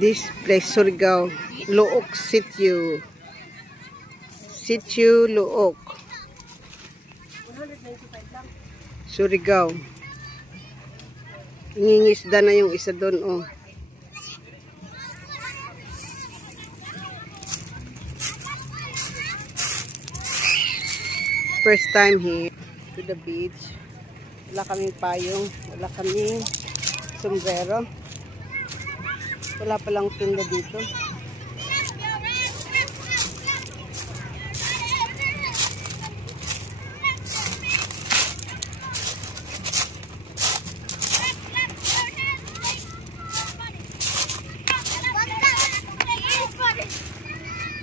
This place, Surigao, Luok Sitio. Sitio Luok. Surigao. Ingingisda na yung isa doon, oh. First time here to the beach. Wala kaming payong, wala kaming sombrero. Wala palang tinda dito.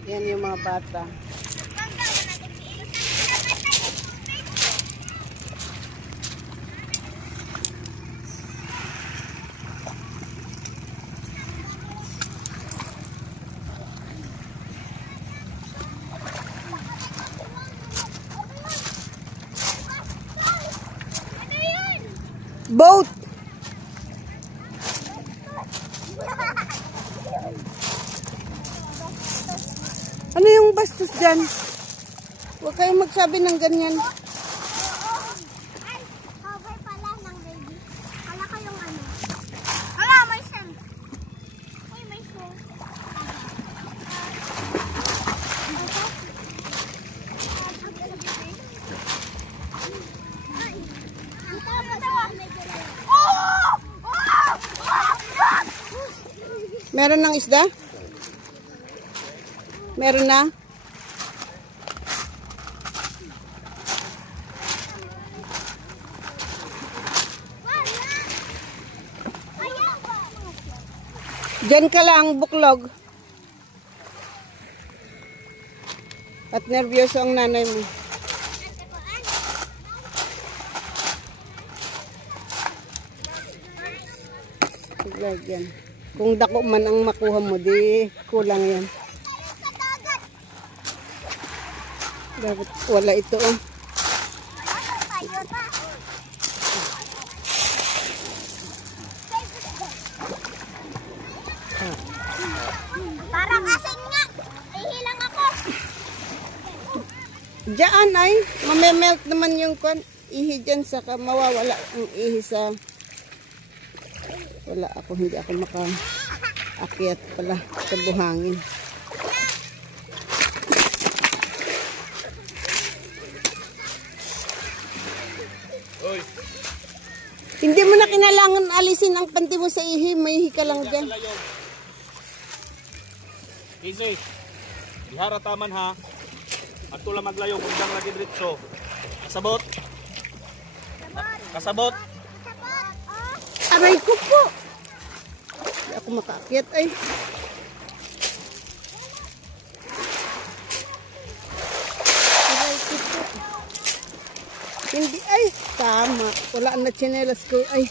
Yan yung mga bata. Boat! Ano yung bastos dyan? Huwag kayong magsabi ng ganyan. Ay, cover pala ng baby. Kala ko yung ano. Hala, may shell. Ay, may shell. Meron ng isda? Meron na? Diyan ka lang, buklog. At nervyoso ang nanay mo. Yan. Kung dako man ang makuha mo, di kulang yan. Dapat wala ito, oh. Parang asin nga. Ihilang ako. Diyan ay, mamemelt naman yung ihi dyan, saka mawawala ang ihi sa... Wala ako, hindi ako maka-akyat pala sa buhangin. Oy. Hindi mo na kailangan alisin ang panty mo sa ihi, may ihi ka lang dyan. Easy. Dihara taman ha. At tula maglayong kung dang lagi diretso. Kasabot. Kasabot. Aray ko po. Hindi ako makaakyat ay. Aray ko po. Hindi ay. Tama. Wala na tsinelas ko ay.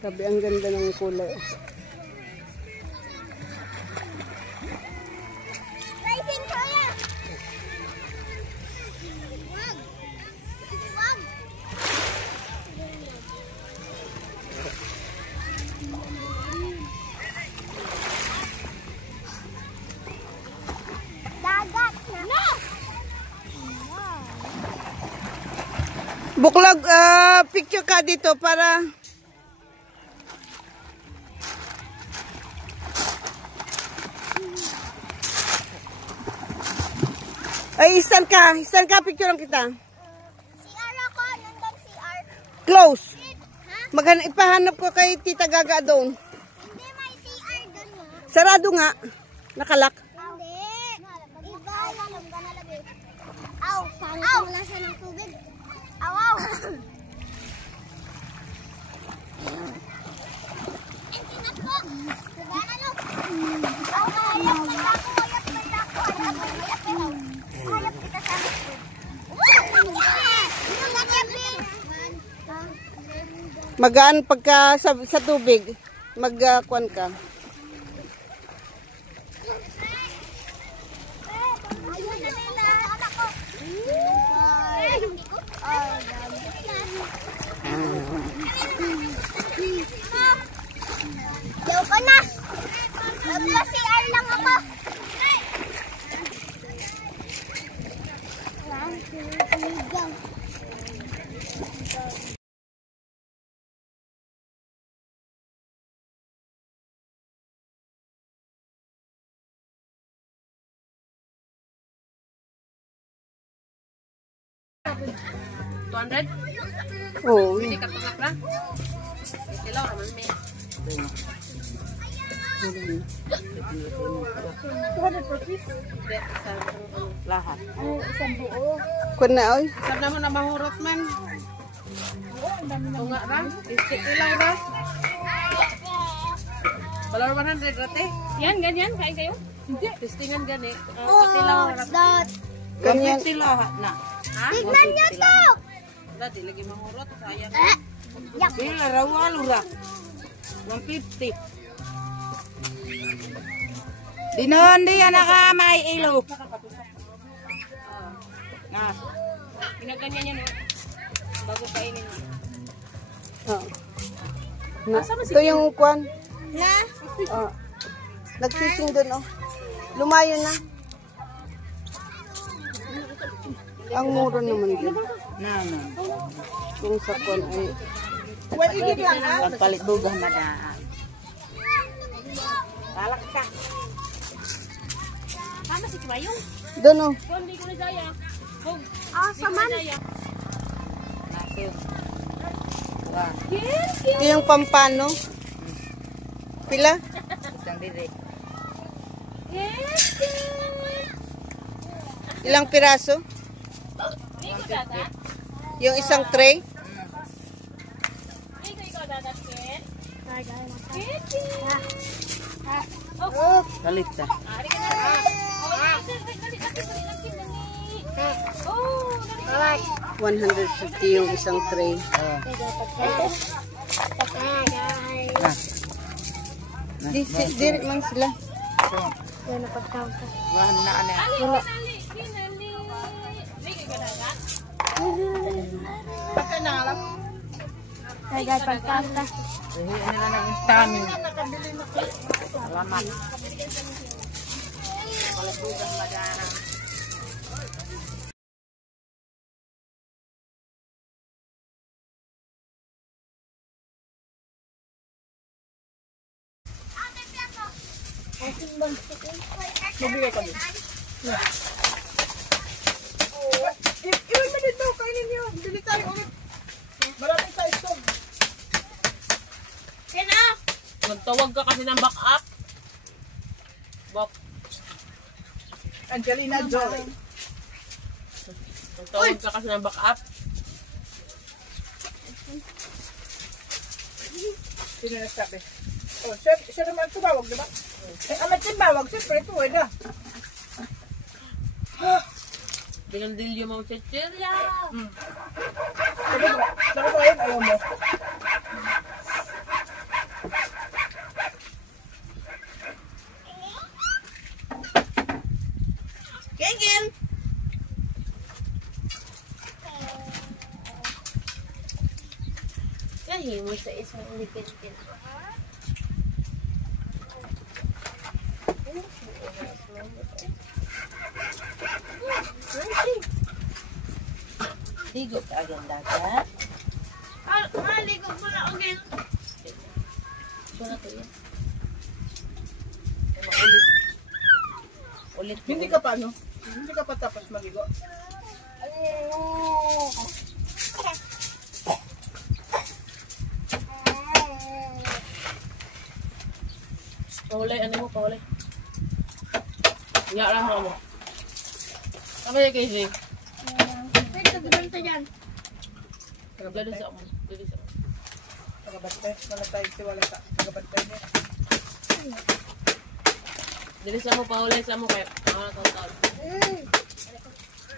Sabi ang ganda ng kulay. Racing kuya. Wag. Wag. Dagat na. No. Buklog, picture ka dito para... Ay, stand ka, picture lang kita. CR ako, nandang CR. Close. Ha? Ipahanap ko kay Tita Gaga doon. Hindi, may CR doon nga. Sarado nga. Nakalak. Hindi. Iba, alam ka na lagi. Aw, aw. Wala siya ng tubig. Aw, aw. Ang tinas ko. Sabana lo. Aw, kahayap banda ko. Hayap banda ko. Hayap banda ko. Hayap kita sa amin. Magaan pagka sa tubig. Magkuan ka. 200? Oo. Hindi ka tangak na? Kilo naman may. 200 per piece? Lahat. Ay, isang buo. Kun na oy. Sab naman na mahurot man. Oo, ang dami na. Tunga ra. Ilang ra. Balar 100 rate. Yan, ganyan. Kain kayo? Hindi. Testingan gani. Kapilaw ra. Ganyan. 150 lahat na. Ha? Tignan niyo to! Dati lagi mahurot. Sayang. Yak. Bila ra walo ra. 150. Dinon di yan naka may ilo. Na. Ginaganyan yan. Bago kainin. Oh. Na, ito yung kwan. Na? Oh. Nagsising doon oh. Lumayo na. Ang mura naman din. Na. Kung sa kwan ay Pagpalit bugah madaan. Talak ka. Tama si Kimayong. doon oh. Hindi ko na daya. Ah, saman. Nasib. Wah, Ito yung pampano. Pila? isang diri. Ilang piraso? Yung isang tray? Kalit ta. Oh, 150 yung isang tray. Na. Di man sila. Yan ang pagkaunt. Wah na ana. Ay, guys, pagkaunt. Hindi nila naging tamin. Salamat. Palit bugah madaan. Mabigay ka din. Iwan mo dito, kainin niyo. Bili tayo ulit. Maraming sa stove. Nagtawag ka kasi ng backup. Angelina Jolie. Nagtawag ka kasi ng backup. Sino nagsabi? Oh, siya naman tumawag, diba? Eh, amat tumawag, siyempre ito, na. Dinandilyo mo sa Chiria. Sabi ko ayun, ayaw mo. Gengin! Yan mo sa isang lipit-lipit. Ligo ka agad dagat. Ligo mo na again. Ito na to yan. Ulit. Hindi ka pa, no? Hindi ka pa tapos maligo. Pahulay, ano mo, pahulay. Hiya lang mo. Tama yung Casey. Pwede ka sa dyan. Dali sa ako. Dali sa ako. Tagabatay. Wala tayo siwala sa tagabatay niya. Dali sa mo, pahulay sa mo. Kaya ako na taon-taon.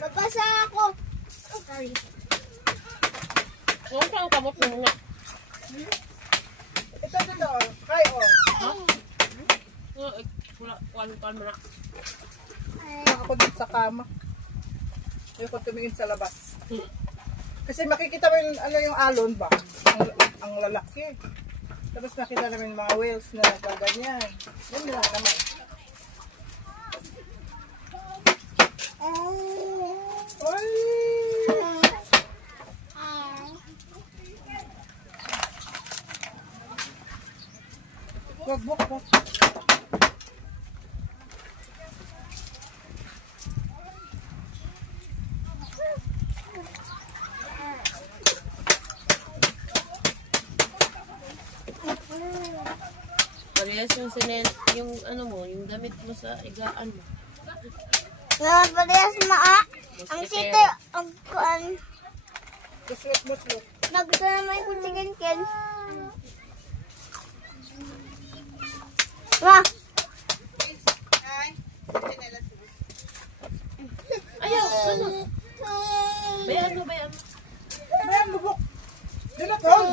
Babasa ako. Oh, sorry. Huwag kang kamot mo nga. Ito dito, oh. Kay, oh. Kuhan mo na. Ako dito sa kama. Ayoko tumingin sa labas. Kasi makikita mo yung, ano, yung alon ba? Ang lalaki. Tapos nakita namin mga whales na nagkaganyan. Yan lang naman. Ay! Wag. guys, yung ano mo, yung damit mo sa igaan mo. Parehas maa. Ang sito, ang kuan. Muslot. Nagda naman yung kunsigan-ken. Ma! Ayaw, ano? Bayan mo. Bayan, lubok. Dilatong.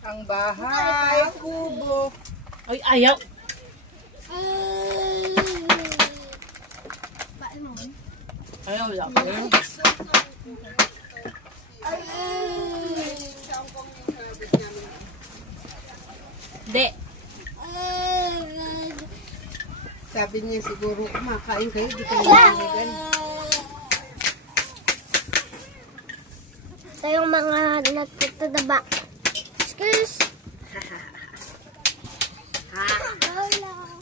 Ang bahay, kubo. Ay, ayaw. Ayaw lang. De. Sabi niya siguro, kumakain kayo, di kayo nangyagan. Ito yung mga natutudaba. Excuse. Hello.